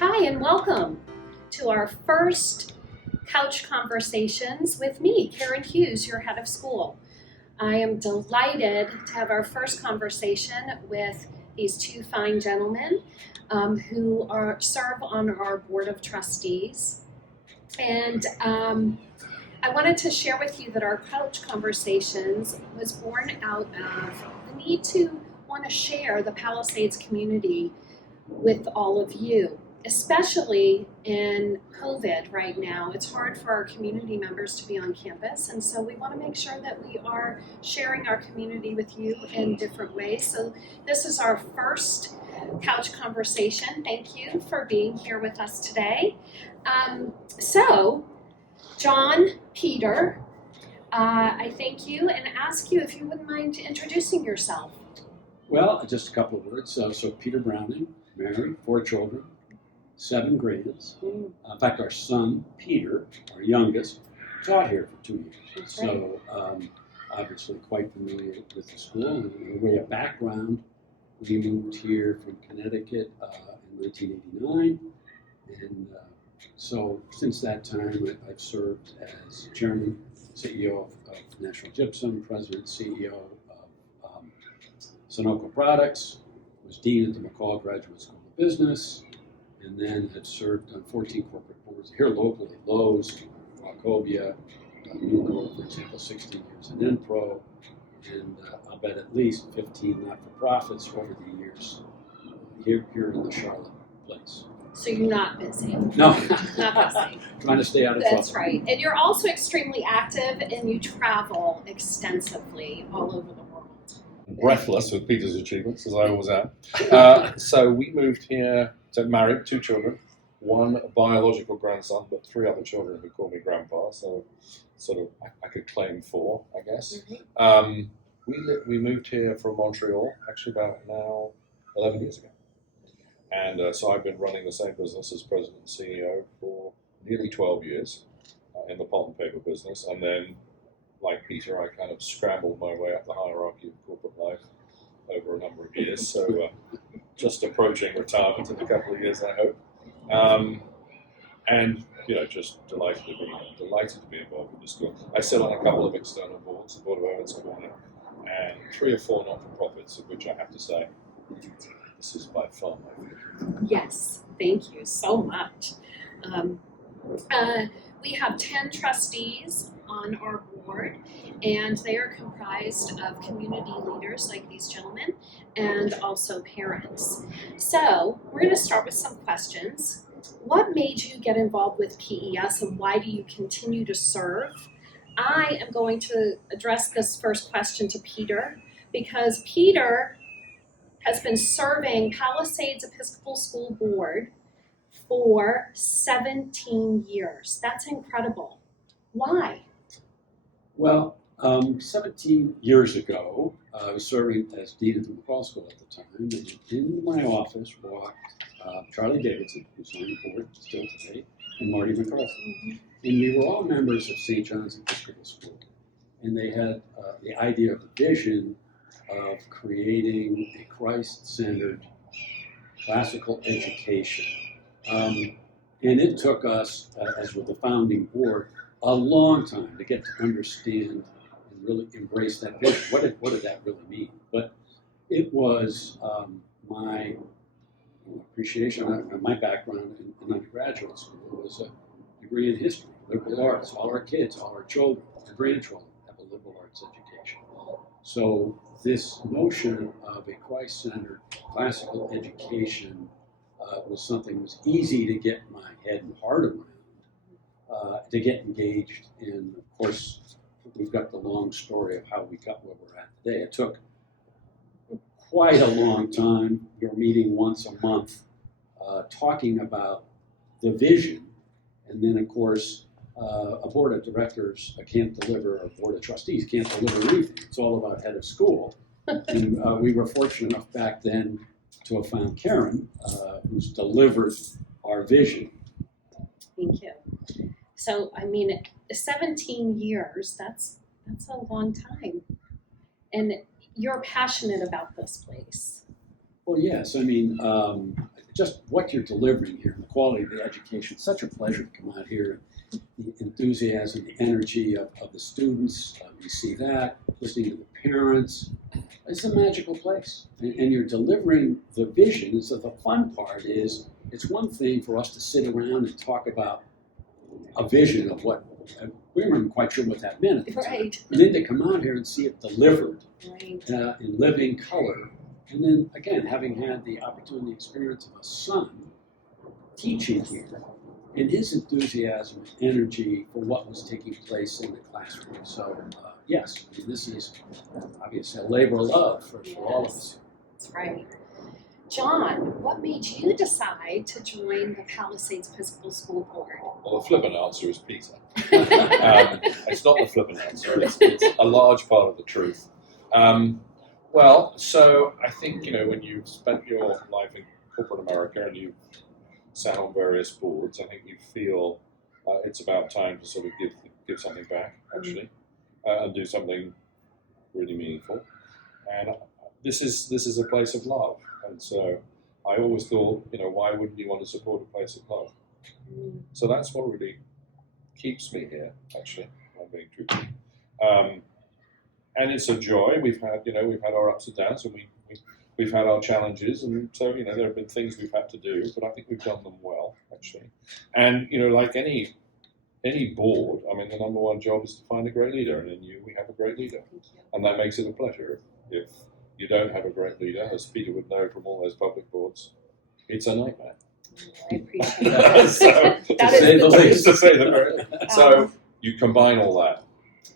Hi, and welcome to our first couch conversations with me, Kerin Hughes, your head of school. I am delighted to have our first conversation with these two fine gentlemen who serve on our board of trustees. And I wanted to share with you that our couch conversations was born out of the need to want to share the Palisades community with all of you, especially in COVID right now. It's hard for our community members to be on campus, and so we want to make sure that we are sharing our community with you in different ways. So this is our first couch conversation. Thank you for being here with us today. So, John, Peter, I thank you and ask you if you wouldn't mind introducing yourself. Well, just a couple of words. So Peter Browning, married, 4 children, 7 grands. In fact, our son, Peter, our youngest, taught here for 2 years. So obviously quite familiar with the school. And in a way of background, we moved here from Connecticut in 1989. And so since that time, I've served as chairman, CEO of National Gypsum, president, CEO of Sunoco Products, was dean at the McCall Graduate School of Business, and then had served on 14 corporate boards here locally, Lowe's, Wachovia, Nucor, for example, 16 years in Enpro, and I'll bet at least 15 not-for-profits over the years here in the Charlotte place. So you're not busy. No. Not busy. Trying to stay out of trouble. That's right. And you're also extremely active and you travel extensively all over the world. Breathless with Peter's achievements, as I always am. So we moved here, married, 2 children, 1 biological grandson, but 3 other children who call me grandpa, so sort of I could claim 4, I guess. Mm-hmm. We moved here from Montreal, actually about now 11 years ago. And so I've been running the same business as president and CEO for nearly 12 years in the pulp and paper business. And then, like Peter, I kind of scrambled my way up the hierarchy of corporate life over a number of years. So just approaching retirement in a couple of years, I hope. And just delighted to be involved with the school. I sit on a couple of external boards, the Board of Owens Corner, and 3 or 4 not-for-profits, of which I have to say, this is by far my favorite. Yes, thank you so much. We have 10 trustees on our board, and they are comprised of community leaders like these gentlemen and also parents. So we're going to start with some questions. What made you get involved with PES and why do you continue to serve? I am going to address this first question to Peter because Peter has been serving Palisades Episcopal School Board for 17 years. That's incredible. Why? Well, 17 years ago, I was serving as dean at the McCall School at the time, and in my office walked Charlie Davidson, who's on the board still today, and Marty McCarthy. Mm-hmm. And we were all members of St. John's Episcopal School. And they had the idea of the vision of creating a Christ-centered classical education. And it took us, as with the founding board, a long time to get to understand and really embrace that vision. What did that really mean? But it was my appreciation, my background in undergraduate school was a degree in history, liberal arts. All our kids, all our children, our grandchildren have a liberal arts education. So this notion of a Christ-centered classical education was something that was easy to get my head and heart around, to get engaged in. Of course, we've got the long story of how we got where we're at today. It took quite a long time. We were meeting once a month, talking about the vision, and then, of course, a board of directors can't deliver, a board of trustees can't deliver anything. It's all about head of school. And we were fortunate enough back then to have found Kerin, who's delivered our vision. Thank you. So, 17 years, that's a long time. And you're passionate about this place. Well, yes. just what you're delivering here and the quality of the education. It's such a pleasure to come out here. The enthusiasm, the energy of the students, we see that, listening to the parents. It's a magical place. And you're delivering the vision. And so the fun part is, it's one thing for us to sit around and talk about a vision of what, we weren't even quite sure what that meant at the time. Right. And then to come out here and see it delivered Right. in living color. And then again, having had the opportunity and experience of a son teaching here, and his enthusiasm and energy for what was taking place in the classroom. So yes, I mean, this is obviously a labor of love for all of us. That's right. John, what made you decide to join the Palisades Episcopal School Board? Well, the flippant answer is Peter. It's not the flippant answer. It's a large part of the truth. Well, so I think, when you've spent your life in corporate America and you've sat on various boards, I think you feel it's about time to sort of give something back, actually, and do something really meaningful. And this is a place of love. And so I always thought, why wouldn't you want to support a place of love? So that's what really keeps me here, actually, if I'm being truthful. And it's a joy. We've had our ups and downs, and we've had our challenges, and so there have been things we've had to do, but I think we've done them well, actually. And like any board, I mean, the number one job is to find a great leader, and we have a great leader, and that makes it a pleasure. If you don't have a great leader, as Peter would know from all those public boards, it's a nightmare. I appreciate that. So, That is the truth. to say the least. So you combine all that.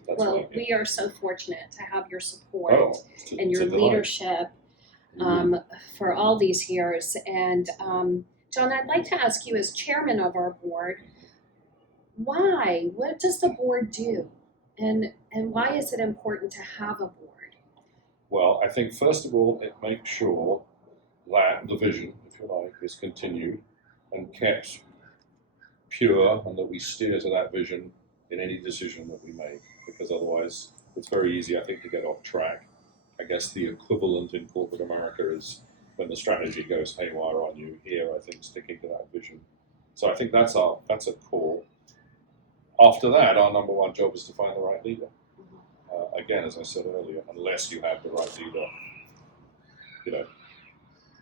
That's Well, what we are so fortunate to have your support and it's your a delight. leadership for all these years. And John, I'd like to ask you, as chairman of our board, why? What does the board do? And why is it important to have a board? Well, I think first of all, it makes sure that the vision, if you like, is continued and kept pure, and that we steer to that vision in any decision that we make, because otherwise it's very easy, I think, to get off track. I guess the equivalent in corporate America is when the strategy goes haywire on you. Here, I think sticking to that vision. So I think that's a core. After that, our number one job is to find the right leader. Again, as I said earlier, unless you have the right leader, you're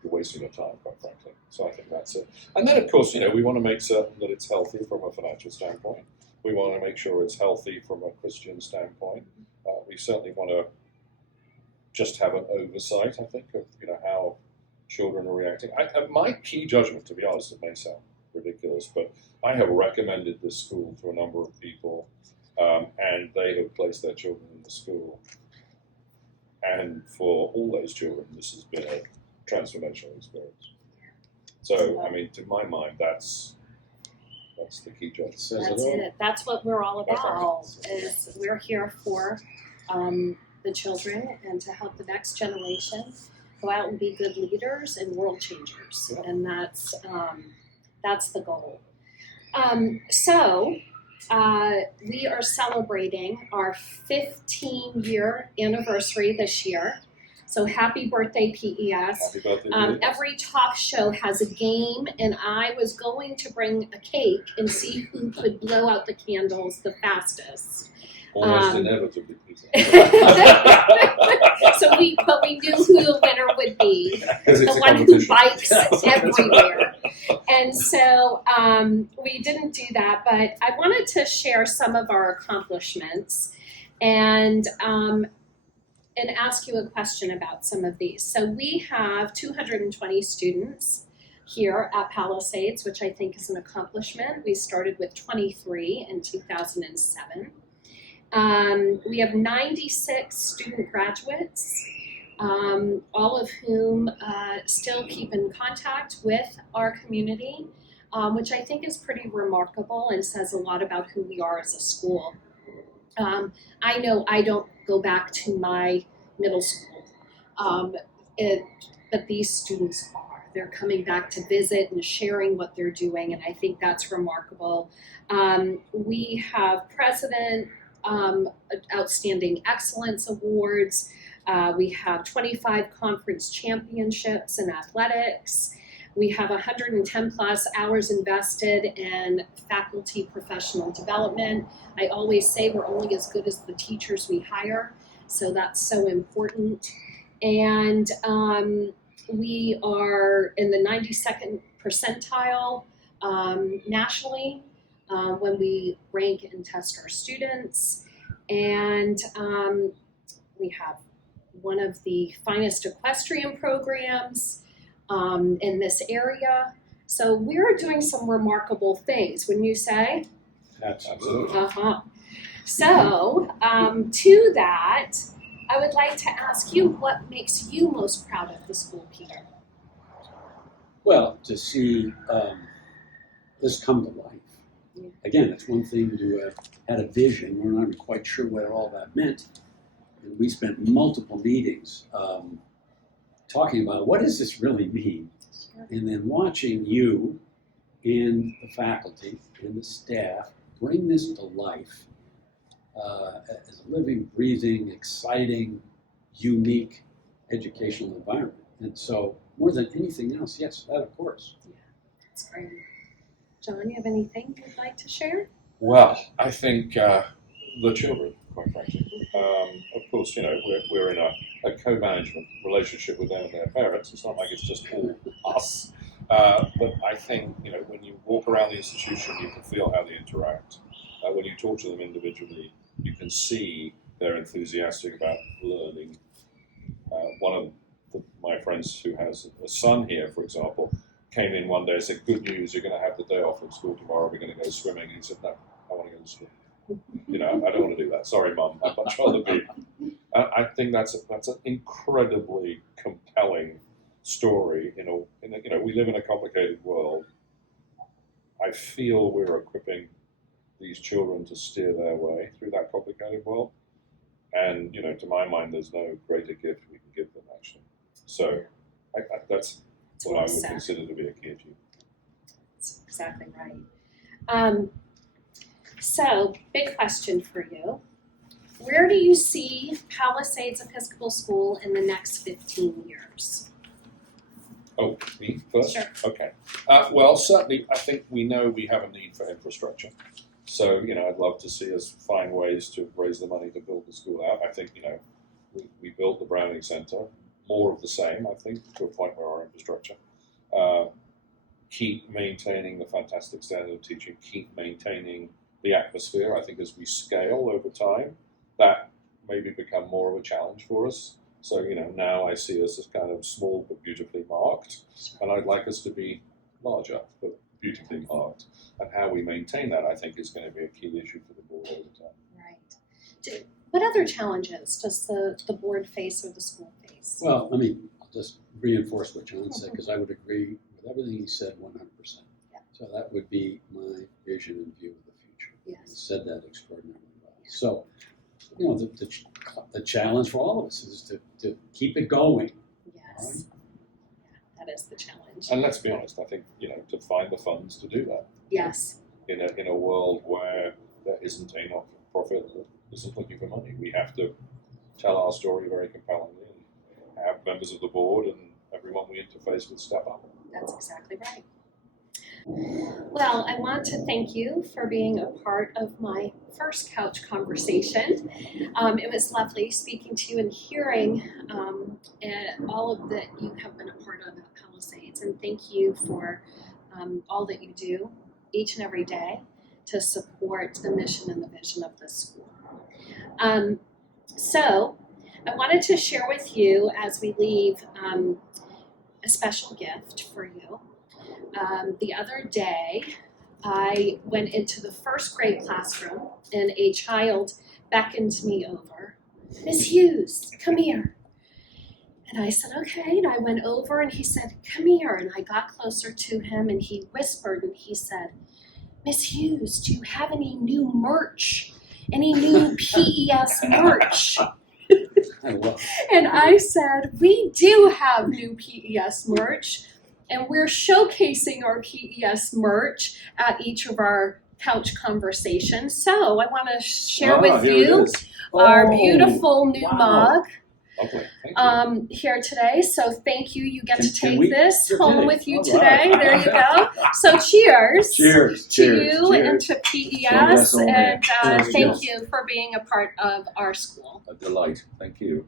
wasting your time, quite frankly. So I think that's it. And then, of course, we want to make certain that it's healthy from a financial standpoint. We want to make sure it's healthy from a Christian standpoint. We certainly want to just have an oversight, I think, of how children are reacting. My key judgment, to be honest, it may sound ridiculous, but I have recommended this school to a number of people, and they have placed their children in the school. And for all those children, this has been a transformational experience. So, I mean, to my mind, that's the key judgment. That's it. That's what we're all about. Is we're here for the children and to help the next generation go out and be good leaders and world changers, and that's the goal. So we are celebrating our 15-year anniversary this year. So happy birthday, PES. Happy birthday, PES. Every talk show has a game, and I was going to bring a cake and see who could blow out the candles the fastest. Almost inevitably, Peter. But we knew who the winner would be, the one who bikes everywhere. And so we didn't do that, but I wanted to share some of our accomplishments and ask you a question about some of these. So we have 220 students here at Palisades, which I think is an accomplishment. We started with 23 in 2007. We have 96 student graduates, all of whom still keep in contact with our community, which I think is pretty remarkable and says a lot about who we are as a school. I know I don't go back to my middle school, but these students are. They're coming back to visit and sharing what they're doing, and I think that's remarkable. We have President Outstanding Excellence Awards. We have 25 conference championships in athletics. We have 110 plus hours invested in faculty professional development. I always say we're only as good as the teachers we hire, so that's so important. And we are in the 92nd percentile nationally when we rank and test our students. And we have one of the finest equestrian programs in this area. So we're doing some remarkable things, wouldn't you say? Absolutely. So to that, I would like to ask you, what makes you most proud of the school, Peter? Well, to see this come to life. Yeah. Again, it's one thing to have had a vision. We're not quite sure what all that meant. And we spent multiple meetings talking about what does this really mean? Sure. And then watching you and the faculty and the staff bring this to life as a living, breathing, exciting, unique educational environment. And so, more than anything else, yes, that of course. Yeah, that's great. John, you have anything you'd like to share? Well, I think the children, quite frankly. Of course, we're in a co-management relationship with them and their parents. It's not like it's just all us. But I think, when you walk around the institution, you can feel how they interact. When you talk to them individually, you can see they're enthusiastic about learning. One of my friends who has a son here, for example, came in one day and said, "Good news, you're going to have the day off from school tomorrow. We're going to go swimming." And he said, "No, I want to go to school. I don't want to do that. Sorry, Mum. I'd much rather be." I think that's an incredibly compelling story. We live in a complicated world. I feel we're equipping these children to steer their way through that complicated world. And, to my mind, there's no greater gift we can give them, actually. So that's what I would consider to be a key achievement. That's exactly right. So, big question for you. Where do you see Palisades Episcopal School in the next 15 years? Oh, me first? Sure. Okay. Well, certainly, I think we know we have a need for infrastructure. So, I'd love to see us find ways to raise the money to build the school out. I think, we built the Browning Center, more of the same, I think, to a point where our infrastructure. Keep maintaining the fantastic standard of teaching, keep maintaining the atmosphere. I think as we scale over time, that maybe become more of a challenge for us. So, now I see us as kind of small but beautifully marked, and I'd like us to be larger but beautifully marked. And how we maintain that, I think, is going to be a key issue for the board over time. Right. What other challenges does the board face or the school face? Well, I'll just reinforce what John said, because I would agree with everything he said 100%. Yeah. So that would be my vision and view of the future. Yes. He said that extraordinarily well. So, the challenge for all of us is to keep it going. Yes. Right? Yeah, that is the challenge. And let's be honest, I think, to find the funds to do that. Yes. In a world where there isn't a not-for-profit that isn't looking for money, we have to tell our story very compellingly and have members of the board and everyone we interface with step up. That's exactly right. Well, I want to thank you for being a part of my first couch conversation. It was lovely speaking to you and hearing all of that you have been a part of at Palisades. And thank you for all that you do each and every day to support the mission and the vision of this school. So I wanted to share with you as we leave a special gift for you. The other day, I went into the first grade classroom and a child beckoned me over. "Miss Hughes, come here." And I said, "Okay." And I went over and he said, "Come here." And I got closer to him and he whispered and he said, "Miss Hughes, do you have any new merch? Any new PES merch?" And I said, "We do have new PES merch. And we're showcasing our PES merch at each of our couch conversations. So I want to share with you our beautiful new mug. Lovely. Thank you. Here today. So thank you. You get to Can take we- this You're home kidding. with you All today. right. There you go. So cheers. Cheers. To Cheers. you and cheers. to PES, Yes, all and there. thank you for being a part of our school. A delight. Thank you.